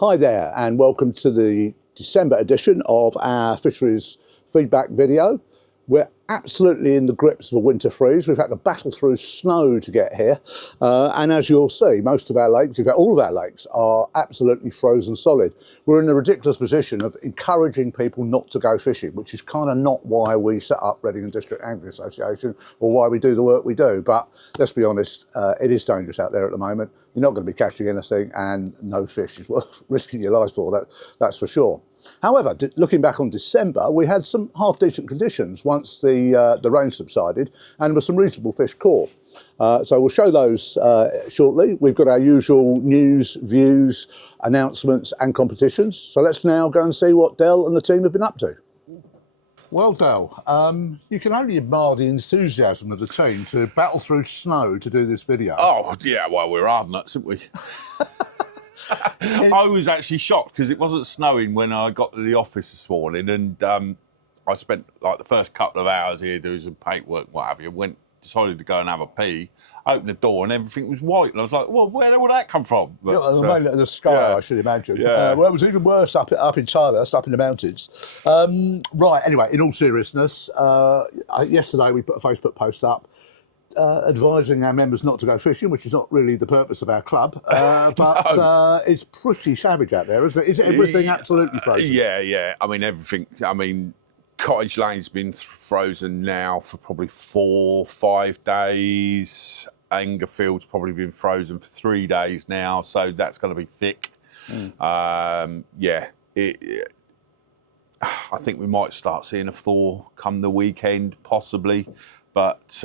Hi there, and welcome to the December edition of our Fisheries feedback video. We're absolutely in the grips of a winter freeze. We've had to battle through snow to get here. And as you'll see, most of our lakes, in fact all of our lakes, are absolutely frozen solid. We're in the ridiculous position of encouraging people not to go fishing, which is kind of not why we set up Reading and District Angling Association or why we do the work we do. But let's be honest, it is dangerous out there at the moment. You're not going to be catching anything, and no fish is worth risking your life for, that's for sure. However, looking back on December, we had some half-decent conditions once the rain subsided, and there were some reasonable fish caught. So we'll show those shortly. We've got our usual news, views, announcements and competitions. So let's now go and see what Del and the team have been up to. Well, Del, you can only admire the enthusiasm of the team to battle through snow to do this video. Oh, yeah, well, we're hard nuts, aren't we? I was actually shocked because it wasn't snowing when I got to the office this morning, and I spent like the first couple of hours here doing some paintwork, what have you, decided to go and have a pee, opened the door and everything was white, and I was like, well, where would that come from? But, the sky, yeah. I should imagine. Yeah. Well, it was even worse up in Thailand, up in the mountains. Right, anyway, in all seriousness, yesterday we put a Facebook post up advising our members not to go fishing, which is not really the purpose of our club, but no. It's pretty savage out there, isn't it? Is everything absolutely frozen? Yeah. I mean, everything. I mean, Cottage Lane's been frozen now for probably 4 or 5 days. Angerfield's probably been frozen for 3 days now, so that's going to be thick. I think we might start seeing a thaw come the weekend, possibly. But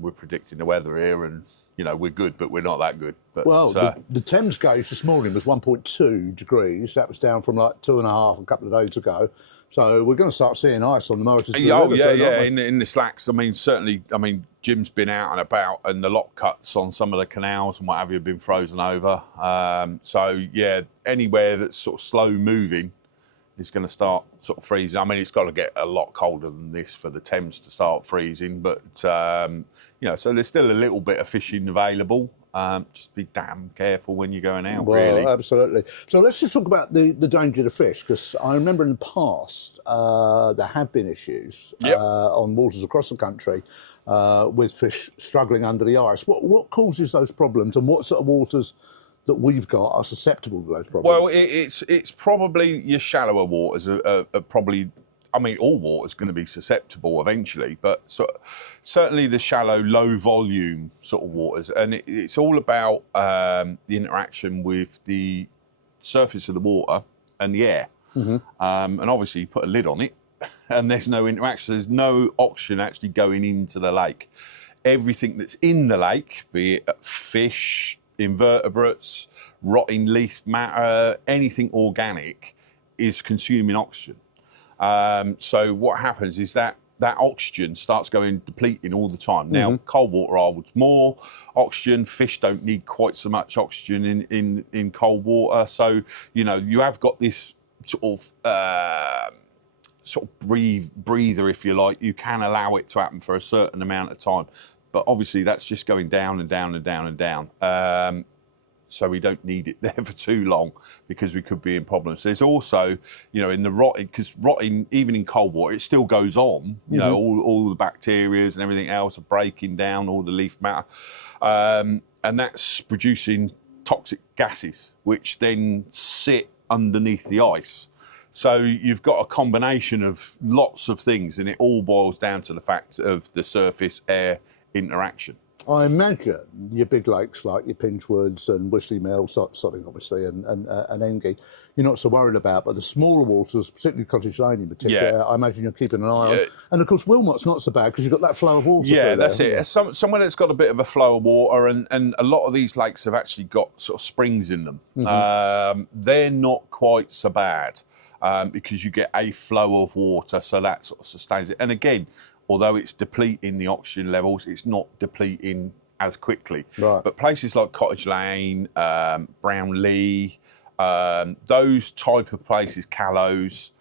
we're predicting the weather here, and you know we're good, but we're not that good. But, well, the Thames gauge this morning was 1.2 degrees. That was down from like 2.5 a couple of days ago. So we're going to start seeing ice on the motors. Oh yeah. In the slacks. I mean, certainly. I mean, Jim's been out and about, and the lock cuts on some of the canals and what have you have been frozen over. So yeah, anywhere that's sort of slow moving is going to start sort of freezing. I mean, it's got to get a lot colder than this for the Thames to start freezing, but you know, so there's still a little bit of fishing available. Just be damn careful when you're going out, well, really. Absolutely. So let's just talk about the danger to fish, because I remember in the past there have been issues on waters across the country with fish struggling under the ice. What causes those problems, and what sort of waters that we've got are susceptible to those problems? Well, it's probably your shallower waters are probably. I mean, all water's going to be susceptible eventually, but certainly the shallow, low volume sort of waters, and it's all about the interaction with the surface of the water and the air. And obviously you put a lid on it, and there's no interaction. There's no oxygen actually going into the lake. Everything that's in the lake, be it fish, invertebrates, rotting leaf matter, anything organic, is consuming oxygen. So what happens is that oxygen starts depleting all the time. Now, cold water holds more oxygen. Fish don't need quite so much oxygen in cold water. So, you know, you have got this sort of breather, if you like. You can allow it to happen for a certain amount of time. But obviously that's just going down and down and down and down. So we don't need it there for too long, because we could be in problems. There's also, you know, in the rotting, because rotting, even in cold water, it still goes on. You know, all the bacteria and everything else are breaking down all the leaf matter. And that's producing toxic gases, which then sit underneath the ice. So you've got a combination of lots of things, and it all boils down to the fact of the surface-air interaction. I imagine your big lakes like your Pinchwoods and Wisley Mill, Sodding obviously, and Engie, you're not so worried about, but the smaller waters, particularly Cottage Lane in particular, I imagine you're keeping an eye on. And of course Wilmot's not so bad because you've got that flow of water. Yeah, that's it. Somewhere that's got a bit of a flow of water, and a lot of these lakes have actually got sort of springs in them. They're not quite so bad because you get a flow of water, so that sort of sustains it. And again, although it's depleting the oxygen levels, it's not depleting as quickly. Right. But places like Cottage Lane, Brownlee, those type of places, Callows,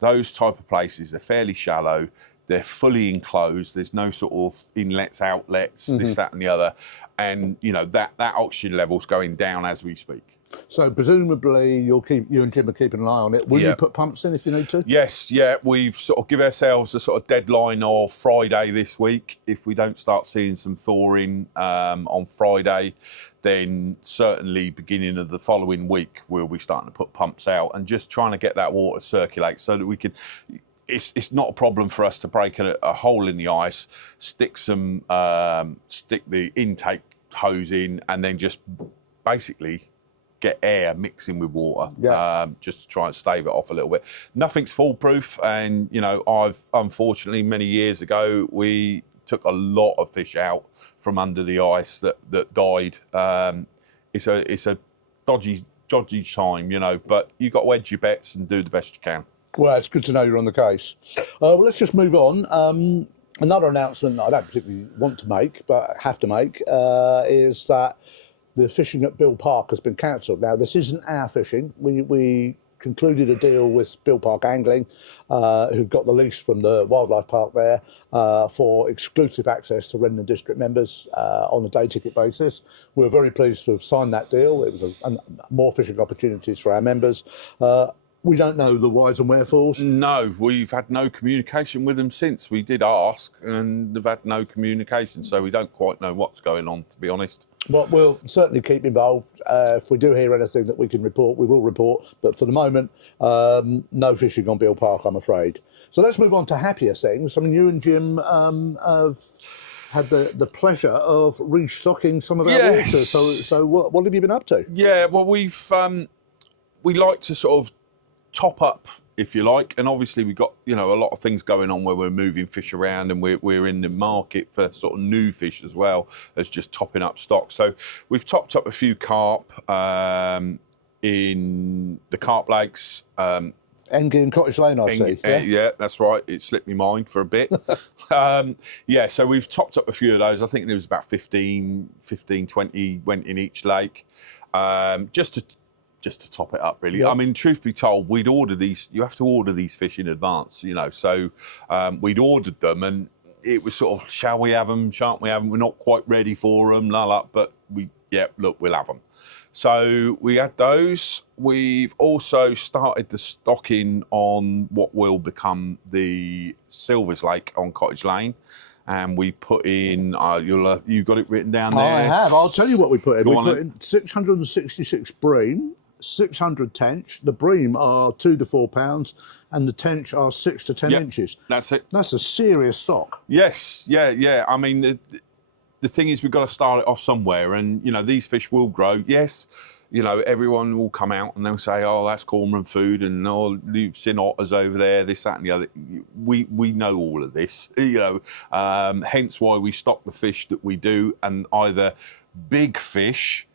those type of places, they're fairly shallow. They're fully enclosed. There's no sort of inlets, outlets, this, that, and the other. And you know that oxygen level's going down as we speak. So presumably you and Jim are keeping an eye on it. Will you Yeah. put pumps in if you need to? Yes, yeah, we've sort of give ourselves a sort of deadline of Friday this week. If we don't start seeing some thawing on Friday, then certainly beginning of the following week we'll be starting to put pumps out and just trying to get that water circulate so that we can. It's not a problem for us to break a hole in the ice, stick the intake hose in, and then just basically get air mixing with water, just to try and stave it off a little bit. Nothing's foolproof, and I've unfortunately many years ago we took a lot of fish out from under the ice that died. It's a dodgy time, but you got to hedge your bets and do the best you can. Well, it's good to know you're on the case. Well, let's just move on. Another announcement that I don't particularly want to make, but have to make, is that the fishing at Bill Park has been cancelled. Now, this isn't our fishing. We concluded a deal with Bill Park Angling, who got the lease from the wildlife park there, for exclusive access to Wren District members on a day ticket basis. We're very pleased to have signed that deal. It was more fishing opportunities for our members. We don't know the whys and wherefores. No, we've had no communication with them since. We did ask, and they've had no communication, so we don't quite know what's going on, to be honest. Well, we'll certainly keep involved. If we do hear anything that we can report, we will report. But for the moment, no fishing on Bill Park, I'm afraid. So let's move on to happier things. I mean, you and Jim have had the pleasure of restocking some of our water. So what have you been up to? Yeah, well, we like to sort of top up, if you like, and obviously we've got a lot of things going on where we're moving fish around, and we're in the market for sort of new fish as well as just topping up stock. So we've topped up a few carp in the carp lakes. Engie and Cottage Lane, I see. Yeah, that's right. It slipped my mind for a bit. So we've topped up a few of those. I think there was about 15, 20 went in each lake, just to top it up, really. Yep. I mean, truth be told, we'd order these. You have to order these fish in advance, So we'd ordered them, and it was sort of, shall we have them? Shan't we have them? We're not quite ready for them, but we'll have them. So we had those. We've also started the stocking on what will become the Silvers Lake on Cottage Lane. And we put in, you've got it written down there. I have. I'll tell you what we put in. We put in 666 bream, 600 tench. The bream are 2 to 4 pounds, and the tench are 6 to 10 inches. That's it. That's a serious stock. Yes, yeah. I mean, the thing is, we've got to start it off somewhere, and these fish will grow. Yes, everyone will come out and they'll say, "Oh, that's cormorant food," and "Oh, you've seen otters over there," this, that, and the other. We know all of this, hence why we stock the fish that we do, and either big fish,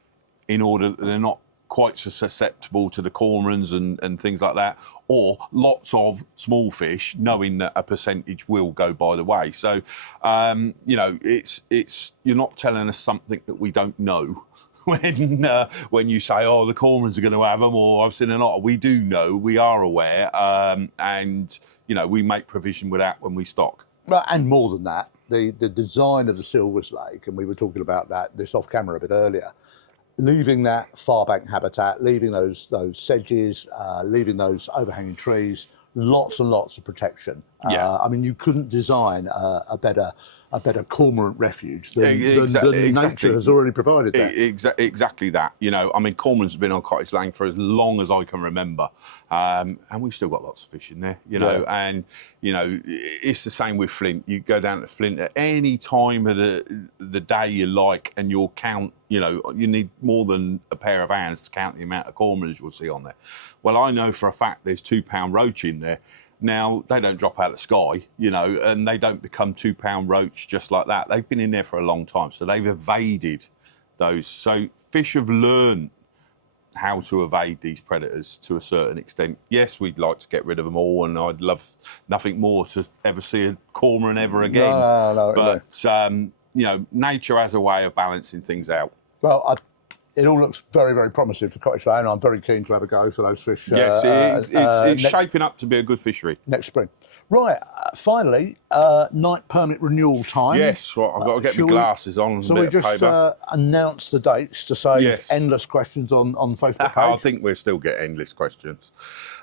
in order that they're not quite so susceptible to the cormorants and things like that, or lots of small fish, knowing that a percentage will go by the way. So, it's you're not telling us something that we don't know. When you say, "Oh, the cormorants are going to have them," or "I've seen an otter," we do know, we are aware, and we make provision with that when we stock. Right, and more than that, the design of the Silvers Lake, and we were talking about this off camera a bit earlier, leaving that far bank habitat, leaving those sedges, leaving those overhanging trees, lots and lots of protection. I mean, you couldn't design a better cormorant refuge than nature has already provided that. Exactly that. I mean, cormorants have been on Cottage Lane for as long as I can remember, and we've still got lots of fish in there. And it's the same with Flint. You go down to Flint at any time of the day you like, and you'll count. You need more than a pair of hands to count the amount of cormorants you'll see on there. Well, I know for a fact there's 2 pound roach in there. Now, they don't drop out of the sky, and they don't become 2 pound roach just like that. They've been in there for a long time, so they've evaded those. So fish have learned how to evade these predators to a certain extent. Yes, we'd like to get rid of them all, and I'd love nothing more to ever see a cormorant ever again. No, but, nature has a way of balancing things out. Well, it all looks very, very promising for Cottage Lane. I'm very keen to have a go for those fish. Yes, it's shaping up to be a good fishery. Next spring. Right, finally, night permit renewal time. Yes, well, I've got to get my shall we- glasses on and So a bit we of just paper. announce the dates to save Yes. endless questions on Facebook I page. think we'll still get endless questions.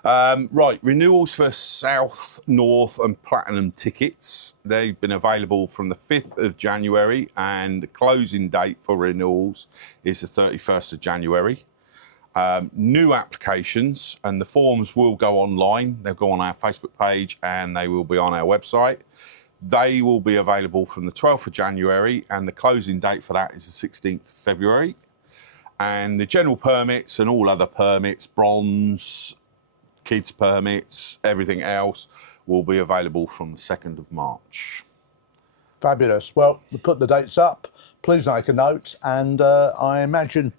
Right, renewals for South, North and Platinum tickets. They've been available from the 5th of January and the closing date for renewals is the 31st of January. New applications and the forms will go online. They'll go on our Facebook page and they will be on our website. They will be available from the 12th of January and the closing date for that is the 16th of February. And the general permits and all other permits, bronze, kids permits, everything else will be available from the 2nd of March. Fabulous. Well, we put the dates up. Please make a note, and I imagine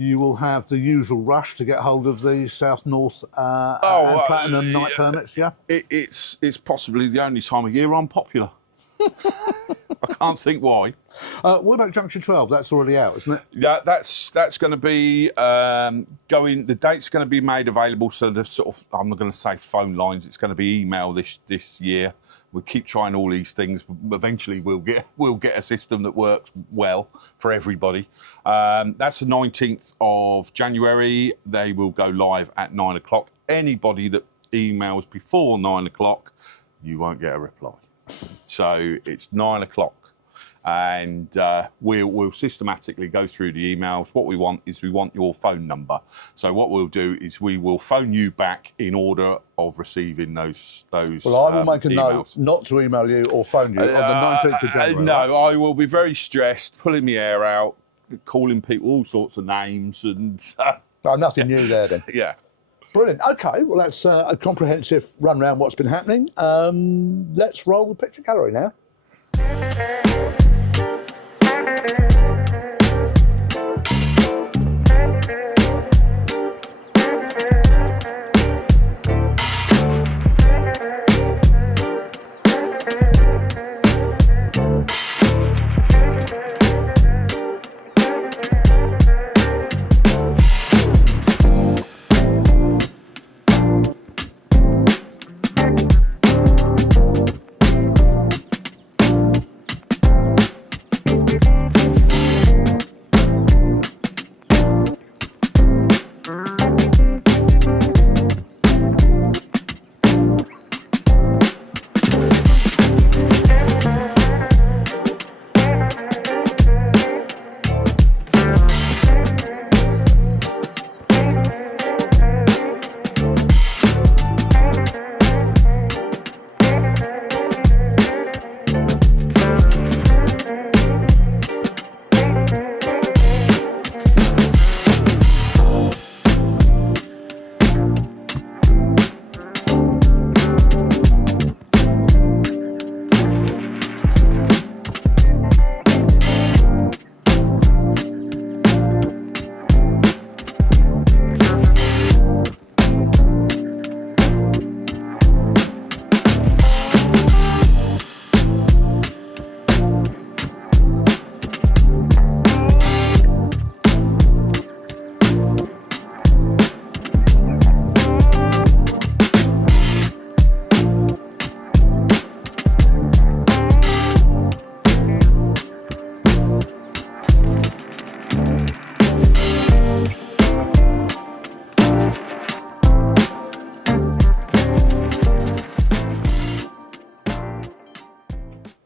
you will have the usual rush to get hold of the South, North and Platinum night permits, yeah? It's possibly the only time of year I'm popular. I can't think why. What about Junction 12? That's already out, isn't it? Yeah, that's going to be going. The date's going to be made available. So the sort of, I'm not going to say phone lines. It's going to be email this year. We keep trying all these things. Eventually, we'll get a system that works well for everybody. That's the 19th of January. They will go live at 9 o'clock. Anybody that emails before 9 o'clock, you won't get a reply. So it's 9 o'clock. And we'll systematically go through the emails. What we want is we want your phone number. So what we'll do is we will phone you back in order of receiving those. Well, I will make a emails. note not to email you or phone you on the 19th of January. No, right? I will be very stressed, pulling my hair out, calling people all sorts of names, and Oh, nothing new there then. yeah. Brilliant. Okay, well, that's a comprehensive run round what's been happening. Let's roll the picture gallery now.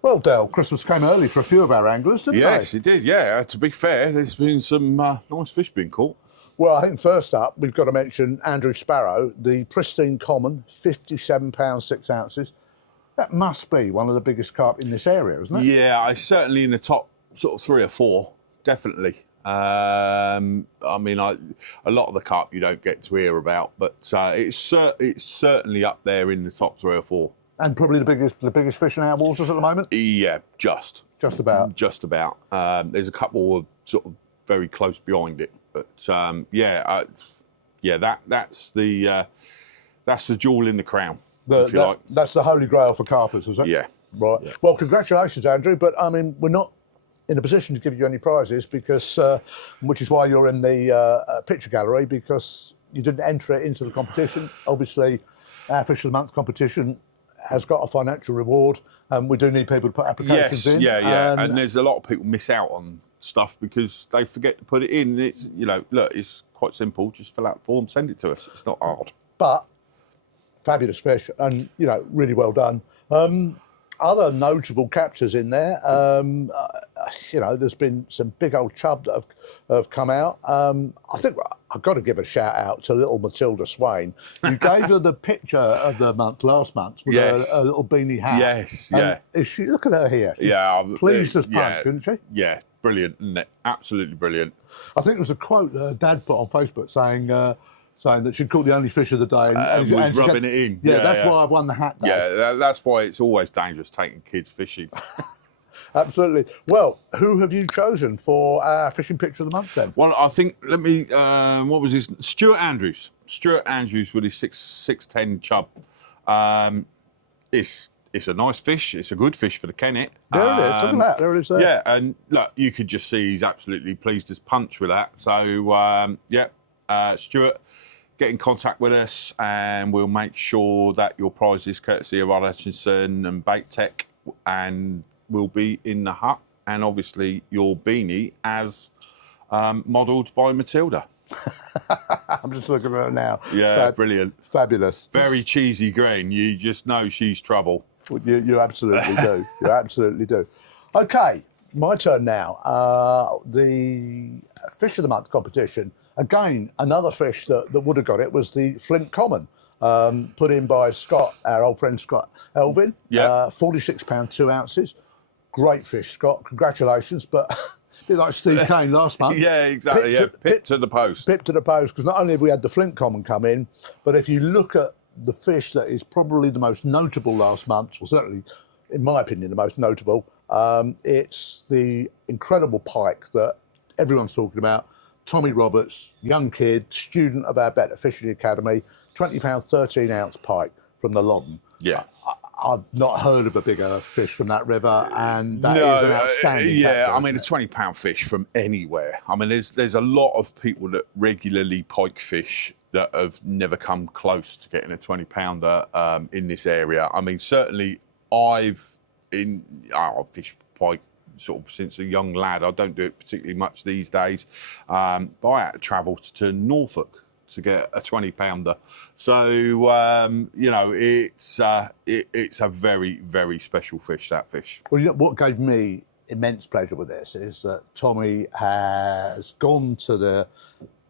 Well, Dale, Christmas came early for a few of our anglers, didn't Yes, they? it did. Yeah, to be fair, there's been some nice fish being caught. Well, I think first up, we've got to mention Andrew Sparrow, the pristine common, £57, 6 ounces. That must be one of the biggest carp in this area, isn't it? Yeah, I certainly in the top sort of 3 or 4, definitely. I mean, a lot of the carp you don't get to hear about, but it's certainly up there in the top 3 or 4. And probably the biggest fish in our waters at the moment? Yeah, just about. There's a couple of sort of very close behind it, but that's the jewel in the crown, if you like. That's the holy grail for carpers, is it? Yeah. Right. Yeah. Well, congratulations, Andrew. But I mean, we're not in a position to give you any prizes because, which is why you're in the picture gallery, because you didn't enter it into the competition. Obviously, our Fish of the Month competition has got a financial reward, and we do need people to put applications Yes, in. yeah. And there's a lot of people miss out on stuff because they forget to put it in. It's, you know, look, it's quite simple. Just fill out the form, send it to us. It's not hard. But fabulous fish, and you know, really well done. Other notable captures in there. You know, there's been some big old chub that have come out. I think I've got to give a shout out to little Matilda Swain. You gave her the picture of the month last month with a little beanie hat. Yes, and yeah. Is she? Look at her here. She's pleased as punch, isn't she? Yeah, brilliant, isn't it? Absolutely brilliant. I think there was a quote that her dad put on Facebook saying that she'd caught the only fish of the day. And was rubbing it in. Yeah, that's why I've won the hat, Dad. Yeah, that's why it's always dangerous taking kids fishing. Absolutely. Well, who have you chosen for our fishing picture of the month then? Well, I think, what was his? Stuart Andrews. Stuart Andrews with his 6'10" chub. It's a nice fish. It's a good fish for the Kennet. There it is. Look at that. There it is there. Yeah, and look, you could just see he's absolutely pleased as punch with that. So, Stuart, get in contact with us and we'll make sure that your prize is courtesy of Rod Hutchinson and Bait Tech, and will be in the hut, and obviously your beanie as modelled by Matilda. I'm just looking at her now. Yeah, brilliant. Fabulous. Very cheesy green. You just know she's trouble. You absolutely do. You absolutely do. Okay, my turn now. The Fish of the Month competition. Again, another fish that would have got it was the Flint Common, put in by Scott, our old friend Scott Elvin. Yeah. £46, 2 ounces. Great fish, Scott. Congratulations. But a bit like Steve Kane last month. Yeah, exactly. Pip to the post. Pip to the post, because not only have we had the Flint Common come in, but if you look at the fish that is probably the most notable last month, or certainly, in my opinion, the most notable, it's the incredible pike that everyone's talking about. Tommy Roberts, young kid, student of our Better Fishery Academy, £20, 13-ounce pike from the Loddon. Yeah. I've not heard of a bigger fish from that river, and that is an outstanding capture, I mean, a £20 fish from anywhere. I mean, there's a lot of people that regularly pike fish that have never come close to getting a 20-pounder in this area. I mean, certainly I've fished pike sort of since a young lad. I don't do it particularly much these days, but I had to travel to Norfolk to get a 20-pounder. So, you know, it's a very, very special fish, that fish. Well, you know, what gave me immense pleasure with this is that Tommy has gone to the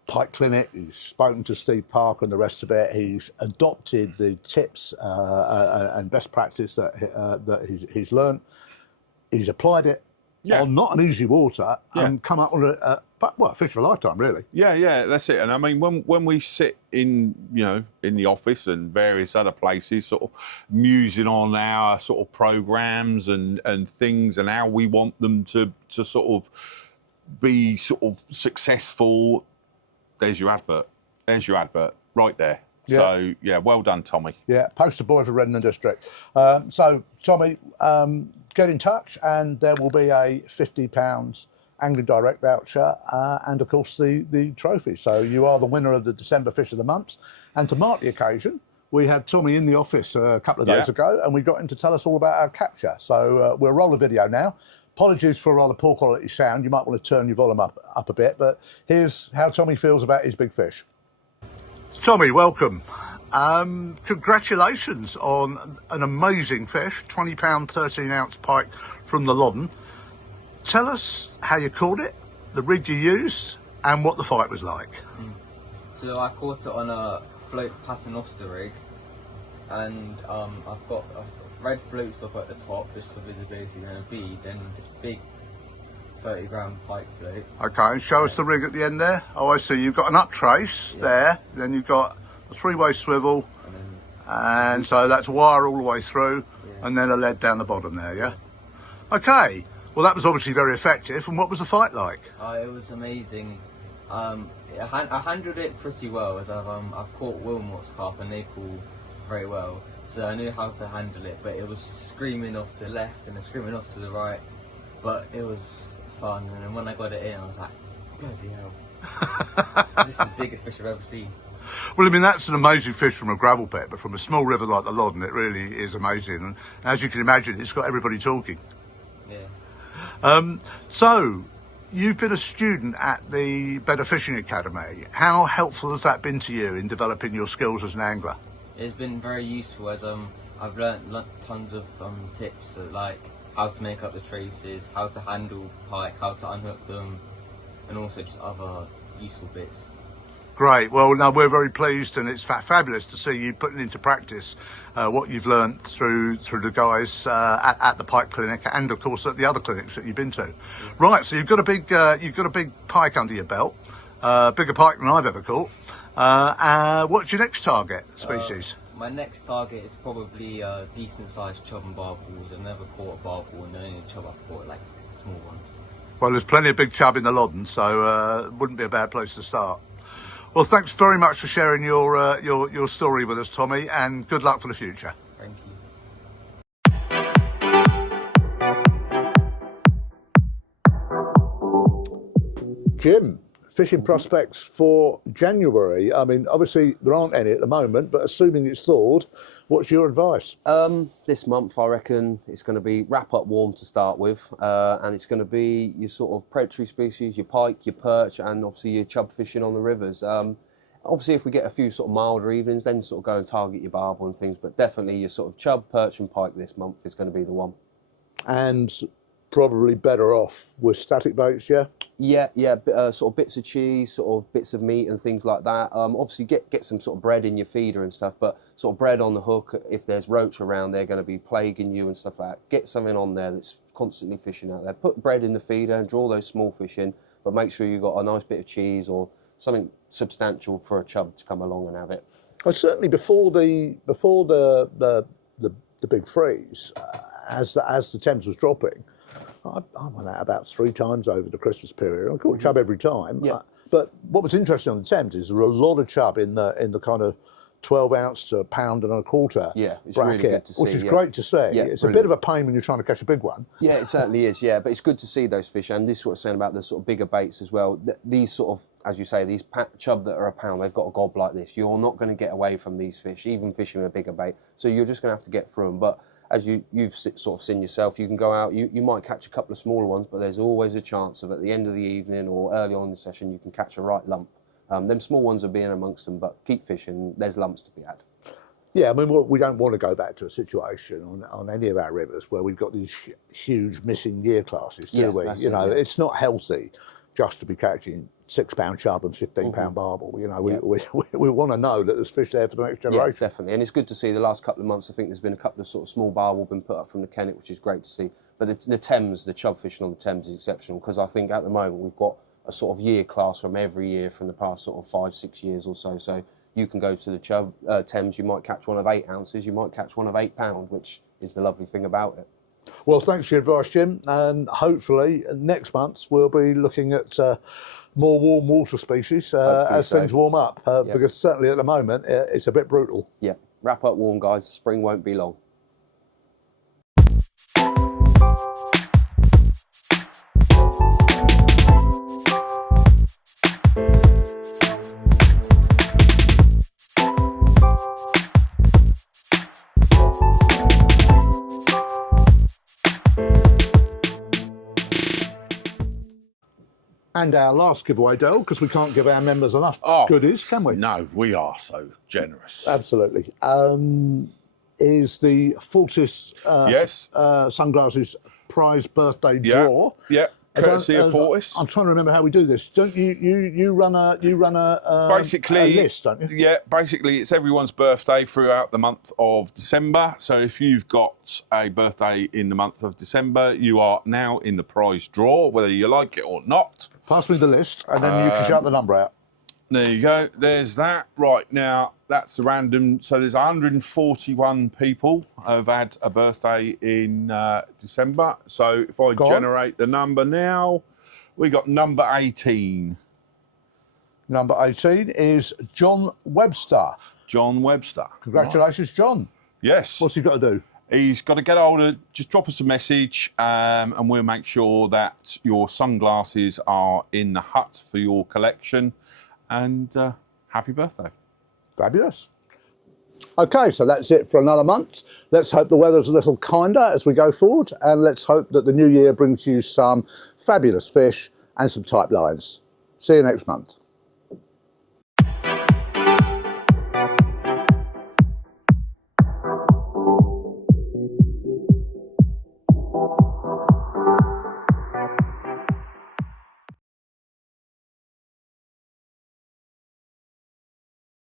pike clinic, he's spoken to Steve Parker and the rest of it, he's adopted the tips and best practice that he's learned, he's applied it on not an easy water and come up with a fish of a lifetime, really. Yeah, that's it. And I mean, when we sit in, you know, in the office and various other places, sort of musing on our sort of programs and things and how we want them to sort of be sort of successful, there's your advert. There's your advert right there. Yeah. So, yeah, well done, Tommy. Yeah, poster boy for Redden District. So, Tommy, get in touch and there will be a £50 Angling Direct voucher and, of course, the trophy. So you are the winner of the December Fish of the Month. And to mark the occasion, we had Tommy in the office a couple of days ago and we got him to tell us all about our capture. So we'll roll the video now. Apologies for a rather poor quality sound. You might want to turn your volume up a bit, but here's how Tommy feels about his big fish. Tommy, welcome. Congratulations on an amazing fish, £20, 13-ounce pike from the Loddon. Tell us how you caught it, the rig you used, and what the fight was like. So I caught it on a float paternoster rig, and I've got a red float stop at the top just for visibility, and a bead, and this big 30-gram pike float. Okay, show us the rig at the end there. Oh, I see. You've got an up trace there, then you've got a three-way swivel, and so that's wire all the way through, and then a lead down the bottom there, yeah? Okay, well that was obviously very effective, and what was the fight like? It was amazing. I handled it pretty well, as I've caught Wilmot's carp and they pull very well, so I knew how to handle it, but it was screaming off to the left and screaming off to the right, but it was fun, and then when I got it in I was like, bloody hell. This is the biggest fish I've ever seen. Well, I mean, that's an amazing fish from a gravel pit, but from a small river like the Loddon, it really is amazing. And as you can imagine, it's got everybody talking. Yeah. So, you've been a student at the Better Fishing Academy. How helpful has that been to you in developing your skills as an angler? It's been very useful as I've learnt tons of tips, like how to make up the traces, how to handle pike, how to unhook them, and also just other useful bits. Great. Well, now we're very pleased, and it's fabulous to see you putting into practice what you've learnt through the guys at the pike clinic, and of course at the other clinics that you've been to. Right. So you've got a big pike under your belt, bigger pike than I've ever caught. What's your next target species? My next target is probably decent sized chub and barballs. I've never caught a barbel, and the only chub I've caught are like small ones. Well, there's plenty of big chub in the Loddon, so it wouldn't be a bad place to start. Well, thanks very much for sharing your story with us, Tommy, and good luck for the future. Thank you. Jim, fishing prospects for January. I mean, obviously there aren't any at the moment, but assuming it's thawed, what's your advice? This month, I reckon it's going to be wrap up warm to start with, and it's going to be your sort of predatory species, your pike, your perch, and obviously your chub fishing on the rivers. Obviously, if we get a few sort of milder evenings, then sort of go and target your barbel and things, but definitely your sort of chub, perch and pike this month is going to be the one. And probably better off with static baits, yeah? Yeah, sort of bits of cheese, sort of bits of meat and things like that. Obviously get some sort of bread in your feeder and stuff, but sort of bread on the hook, if there's roach around, they're going to be plaguing you and stuff like that. Get something on there that's constantly fishing out there. Put bread in the feeder and draw those small fish in, but make sure you've got a nice bit of cheese or something substantial for a chub to come along and have it. Well, certainly before the big freeze, as the Thames was dropping, I went out about 3 times over the Christmas period. I caught chub every time. Yeah. But what was interesting on the Thames is there were a lot of chub in the kind of 12 ounce to £1.25 Yeah, it's bracket, really good to see, which is yeah. great to see. Yeah, It's a brilliant. bit of a pain when you're trying to catch a big one. Yeah, it certainly is, yeah, but it's good to see those fish, and this is what I'm saying about the sort of bigger baits as well. These sort of, as you say, these chub that are a pound, they've got a gob like this. You're not going to get away from these fish, even fishing with a bigger bait, so you're just going to have to get through them. But as you've sort of seen yourself, you can go out, you might catch a couple of smaller ones, but there's always a chance of at the end of the evening or early on in the session, you can catch a right lump. Them small ones are being amongst them, but keep fishing, there's lumps to be had. Yeah, I mean, we don't want to go back to a situation on any of our rivers where we've got these huge missing year classes, do Yeah, we? that's You it, know, yeah. it's not healthy just to be catching £6 chub and £15 barbel. You know, we want to know that there's fish there for the next Yeah, generation. definitely, and it's good to see the last couple of months. I think there's been a couple of sort of small barbel been put up from the Kennet, which is great to see. But the Thames, the chub fishing on the Thames is exceptional, because I think at the moment we've got a sort of year class from every year from the past sort of 5-6 years or so. So you can go to the Thames, you might catch one of 8 ounces, you might catch one of £8, which is the lovely thing about it. Well, thanks for your advice, Jim. And hopefully next month we'll be looking at more warm water species as so. things warm up, because certainly at the moment it's a bit brutal. Yeah, wrap up warm, guys. Spring won't be long. And our last giveaway, Dale, because we can't give our members enough goodies, can we? No, we are so generous. Absolutely. Is the Fortis Yes. sunglasses prize birthday draw? Yeah. Courtesy of Fortis. I'm trying to remember how we do this. Don't you run a Basically, a list, don't you? Yeah, basically it's everyone's birthday throughout the month of December. So if you've got a birthday in the month of December, you are now in the prize draw, whether you like it or not. Pass me the list, and then you can shout the number out. There you go. There's that. Right now, that's the random. So there's 141 people have had a birthday in December. So if I generate the number now, we got number 18. Number 18 is John Webster. John Webster. Congratulations, John. Yes. What's he got to do? he's got to get hold of, just drop us a message, and we'll make sure that your sunglasses are in the hut for your collection. And happy birthday. Fabulous. Okay, so that's it for another month. Let's hope the weather's a little kinder as we go forward, and let's hope that the new year brings you some fabulous fish and some type lines. See you next month.